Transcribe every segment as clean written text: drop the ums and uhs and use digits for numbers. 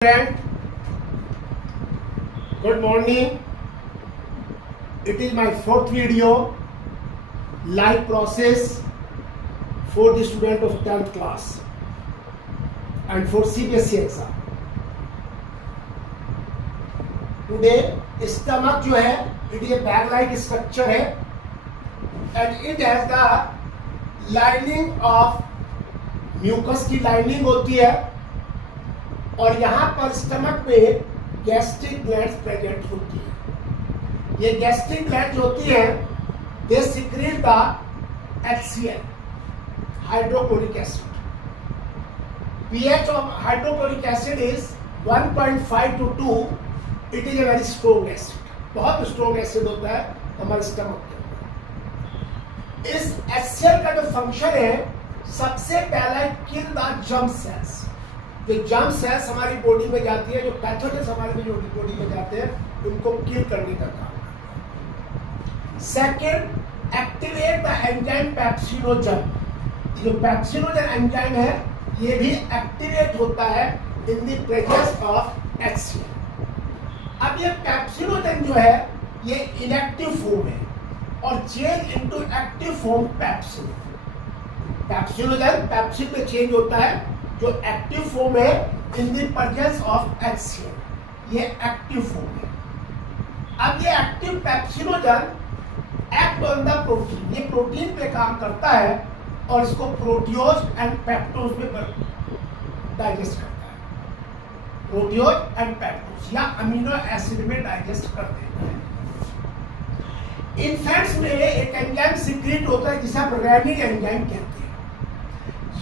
Friend, good morning. It is my fourth video, live process for the student of 10th class and for CBSE exam. Today, stomach जो है, it is a bag-like structure है, and it has the lining of mucus की lining होती है. और यहाँ पर stomach में गैस्ट्रिक ग्लैंड्स प्रेजेंट होती है. ये गैस्ट्रिक ग्लैंड्स होती है, they secrete the HCl, hydrochloric acid. pH of hydrochloric acid is 1.5 to 2. It is a very strong acid. बहुत स्ट्रॉन्ग एसिड होता है हमारे स्टमक के अंदर. इस HCl का जो फंक्शन है, सबसे पहला किल द जर्म सेल्स. जो जर्म सेल्स हमारी बॉडी में जाती है, जो पैथोजेंस हमारी बॉडी में जाते हैं, उनको किल करने का काम. Second, activate the enzyme pepsinogen. जो पेप्सिनोजन एंजाइम है, ये भी एक्टिवेट होता है in the presence of HCl. अब ये पेप्सिनोजन जो है, ये इनएक्टिव फॉर्म है और change into active form pepsin. Pepsinogen pepsin में चेंज होता है, जो एक्टिव फॉर्म है in the presence of HCl. ये एक्टिव फॉर्म है. अब ये active pepsinogen act on the protein. ये प्रोटीन पे काम करता है और इसको प्रोटियोज एंड पेप्टोज में डाइजेस्ट करता है. प्रोटियोज एंड पेप्टोज या अमीनो एसिड में डाइजेस्ट कर देता है. इन्फेक्ट्स में एक एंजाइम सीक्रेट होता है जिसे आप रेनिन एंजाइम कहते हैं.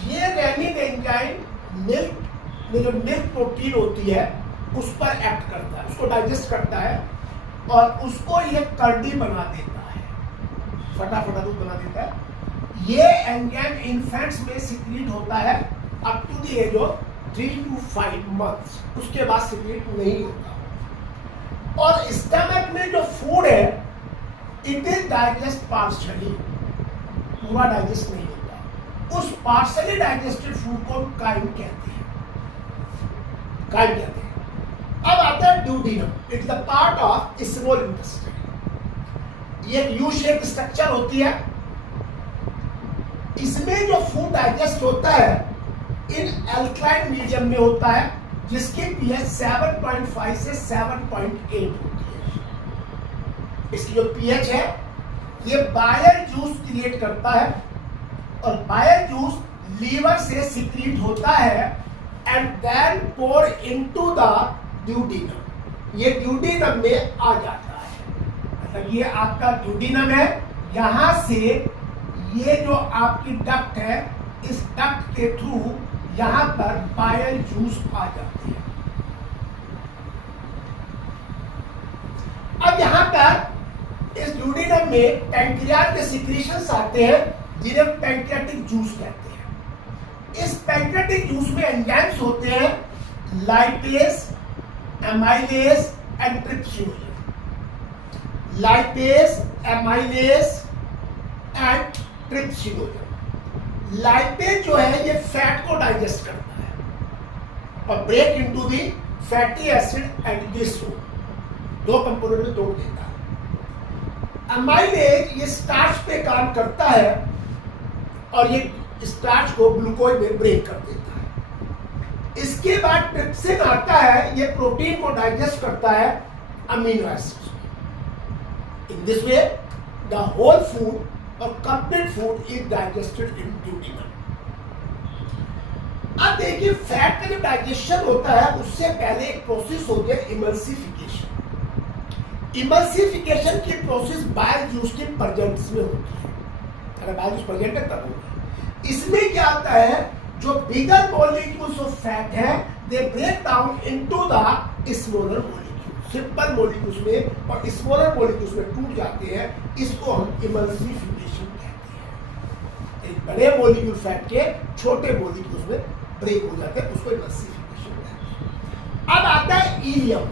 ये रेनिन एंजाइम मिल्क में जो मिल्क प्रोटीन होती है उस पर एक्ट करता है, उसको डाइजेस्ट करता है और उसको ये कर्डी बना देता है, फटाफट दूध बना देता है. ये एंजाइम इन्फेंट्स में सीक्रेट होता है up to the age of 3 to 5 months. उसके बाद सीक्रेट नहीं होता. और स्टमक में जो फूड है, इट इज डाइजेस्ट पार्शली, पूरा डाइजेस्ट नहीं होता. उस पार्शली डाइजेस्टेड फूड को काइम कहते हैं. काइम कहते हैं. अब आता है duodenum. It is the part of small intestine. ये यू शेप स्ट्रक्चर होती है. इसमें जो फूड डाइजेस्ट होता है इन एल्कलाइन मीडियम में होता है, जिसकी pH 7.5 से 7.8 होती है. इसकी जो pH है, ये बायल जूस क्रिएट करता है और बायल जूस लीवर से सीक्रेट होता है and then pour into the duodenum. ये ड्यूडिनम में आ जाता है. मतलब ये आपका ड्यूडिनम है. यहां से ये जो आपकी डक्ट है, इस डक्ट के थ्रू यहां पर बायल जूस आ जाती है. अब यहां पर इस ड्यूडिनम में पैंक्रियाज के सीक्रेशंस आते हैं, जिन्हें पैंक्रियाटिक जूस कहते हैं. इस पैंक्रियाटिक जूस में एंजाइम्स होते हैं lipase, amylase and trypsinogen. Lipase, amylase and trypsinogen. Lipase जो है, ये फैट को डाइजेस्ट करता है और break into the fatty acid and glycerol, दो कंपोनेंट में तोड़ देता है. एमाइलेज ये स्टार्च पे काम करता है और ये स्टार्च को ग्लूकोज में ब्रेक कर देता है. इसके बाद ट्रिप्सिन आता है. ये प्रोटीन को डाइजेस्ट करता है amino acid. In this way the whole food और complete food is digested in duodenum. अब देखिए, फैट का जो डाइजेशन होता है, उससे पहले एक प्रोसेस होती है इमल्सिफिकेशन. इमल्सिफिकेशन की प्रोसेस बायल जूस के प्रेजेंस में होती है. अगर बायल जूस प्रेजेंट है तब होगी. इसमें क्या होता है, जो बिगर मॉलिक्यूल्स ऑफ फैट है, they break down into the smaller molecule. Simple molecules में और स्मॉलर मॉलिक्यूल्स में टूट जाते हैं. इसको हम इमल्सिफिकेशन कहते हैं. एक बड़े मॉलिक्यूल फैट के छोटे मॉलिक्यूल्स में ब्रेक हो जाते हैं, उसको इमल्सिफिकेशन कहते हैं. अब आता है इलियम.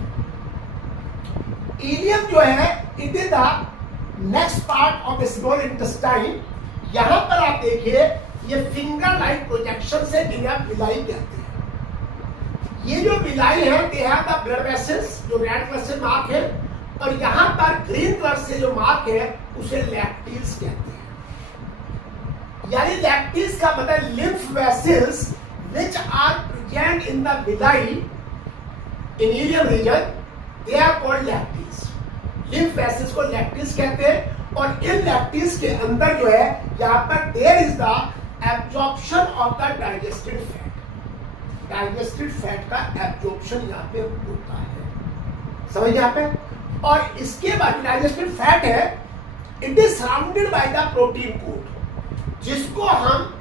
इलियम जो है, it is the next part of the small intestine. यहां पर आप देखिए, ये फिंगर लाइक प्रोजेक्शन से इन्हें विलाई कहते हैं. ये जो विलाई है they have the blood vessels, जो रेड कलर से मार्क है, और यहां पर ग्रीन कलर से जो मार्क है उसे लैक्टिल्स कहते हैं। यानी लैक्टिल्स का मतलब lymph vessels which are present in the villi in ileum region, they are called lacteals. Lymph vessels को लैक्टिल्स कहते हैं, और इन लैक्टिल्स के अंदर जो है यहाँ पर there is the absorption of the digested fat. Digested fat का एब्जॉर्प्शन यहाँ पे होता है, समझ यहाँ पे। और इसके बाद डाइजेस्टेड फैट है, it is surrounded by the protein coat, जिसको हम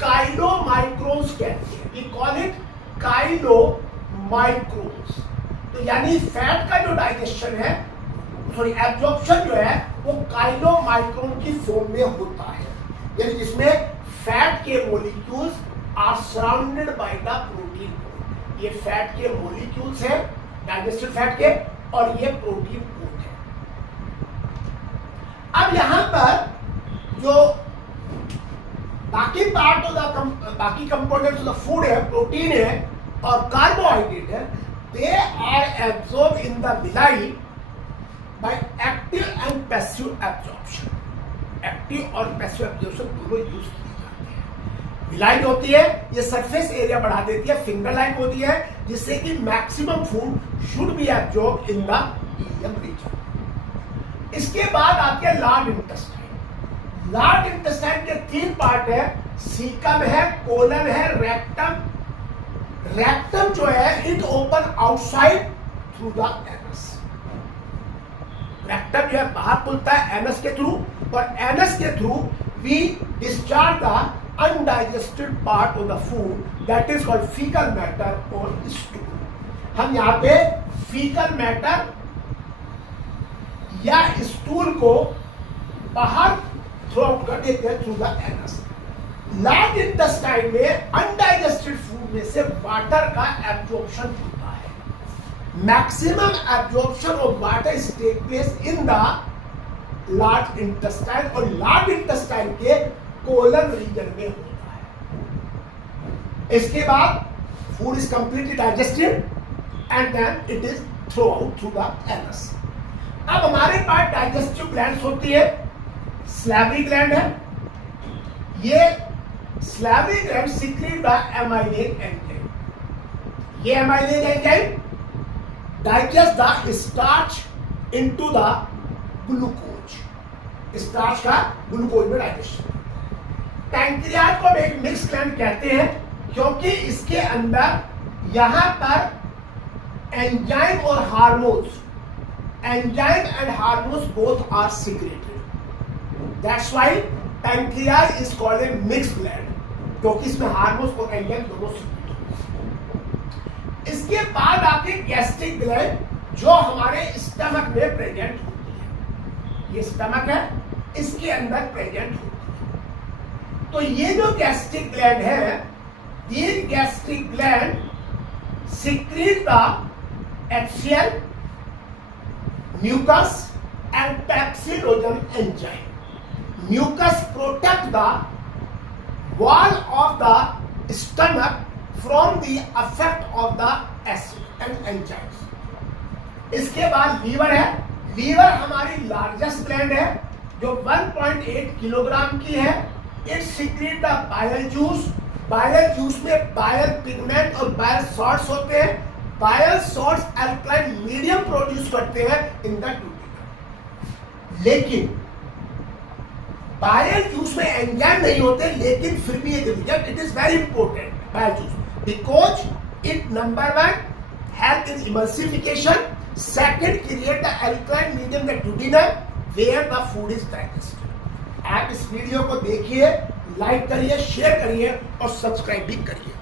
काइलोमाइक्रोन्स कहते हैं। We call it chylomicrons. तो यानी फैट का जो डाइजेशन है, सॉरी एब्जॉर्प्शन जो है वो काइलोमाइक्रोन की फॉर्म में होता है, यानी जिसमें फैट के molecules are surrounded by the protein coat. ये फैट के मॉलिक्यूल्स है डाइजेस्टेड फैट के, और ये प्रोटीन कोट है। अब यहां पर जो बाकी पार्ट ऑफ द बाकी कंपोनेंट्स ऑफ द फूड है, प्रोटीन है और कार्बोहाइड्रेट है, they are absorb in the villi by active and passive absorption. Active और पैसिव एब्जॉर्प्शन दोनों यूज किए जाते हैं। विलाई जो होती है ये सरफेस एरिया बढ़ा देती है, फिंगर लाइक होती है, जिससे कि maximum food should be absorb in the ileum region. इसके बाद आते हैं लार्ज इंटेस्टाइन। लार्ज इंटेस्टाइन के 3 पार्ट है, सीकम है, कोलन है, रेक्टम। रेक्टम जो है it open outside through the anus. Rectum जो है बाहर खुलता है एनस के थ्रू, और एनस के through we discharge the undigested part of the food, that is called faecal matter और स्टूल। हम यहाँ पे फीकल मैटर या स्टूल को बाहर थ्रो आउट कर देते हैं through the anus. Large intestine में अनडाइजेस्टेड फूड में से वाटर का एब्जॉर्प्शन होता है। Maximum absorption of water is take place in the large intestine, और लार्ज इंटेस्टाइन के कोलन रीजन में होता है। इसके बाद food is completely digested and then it is throw out through the anus. अब हमारे पास डाइजेस्टिव ग्लैंड्स होती है, स्लैवरी ग्लैंड है। ये salivary gland secrete the amylase enzyme. ये amylase enzyme digest the starch into the glucose. Starch का glucose में डाइजेशन। पैंक्रियाज को एक मिक्स ग्लैंड कहते हैं, क्योंकि इसके अंदर यहां पर एंजाइम और hormones, enzyme and hormones both are secreted. That's why pancreas is called a mixed gland, क्योंकि इसमें हार्मोन्स और एंजाइम दोनों सीक्रेट होते हैं। इसके बाद आती है गैस्ट्रिक ग्लैंड, जो हमारे स्टमक में प्रेजेंट होती है। ये स्टमक है, इसके अंदर प्रेजेंट होती है। तो ये जो गैस्ट्रिक ग्लैंड है, ये gastric gland secrete the HCl, mucus and pepsinogen enzyme. Mucus protect the wall of the stomach from the effect of the acid and enzymes. इसके बाद लीवर है। लीवर हमारी लार्जेस्ट ग्लैंड है, जो 1.8 किलोग्राम की है। It secret the bile juice. Bile juice में bile pigment और बाइल सॉल्ट्स होते हैं। Bile salts alkaline medium produce करते हैं इन द ट्यूबिकल। लेकिन बाइल जूस में एंजाइम नहीं होते, लेकिन फिर भी ये division it is very important bile juice, because it number 1 help in emulsification, second create the alkaline medium the duodenum where the food is digested. आप इस वीडियो को देखिए, लाइक करिए, शेयर करिए और सब्सक्राइब भी करिए।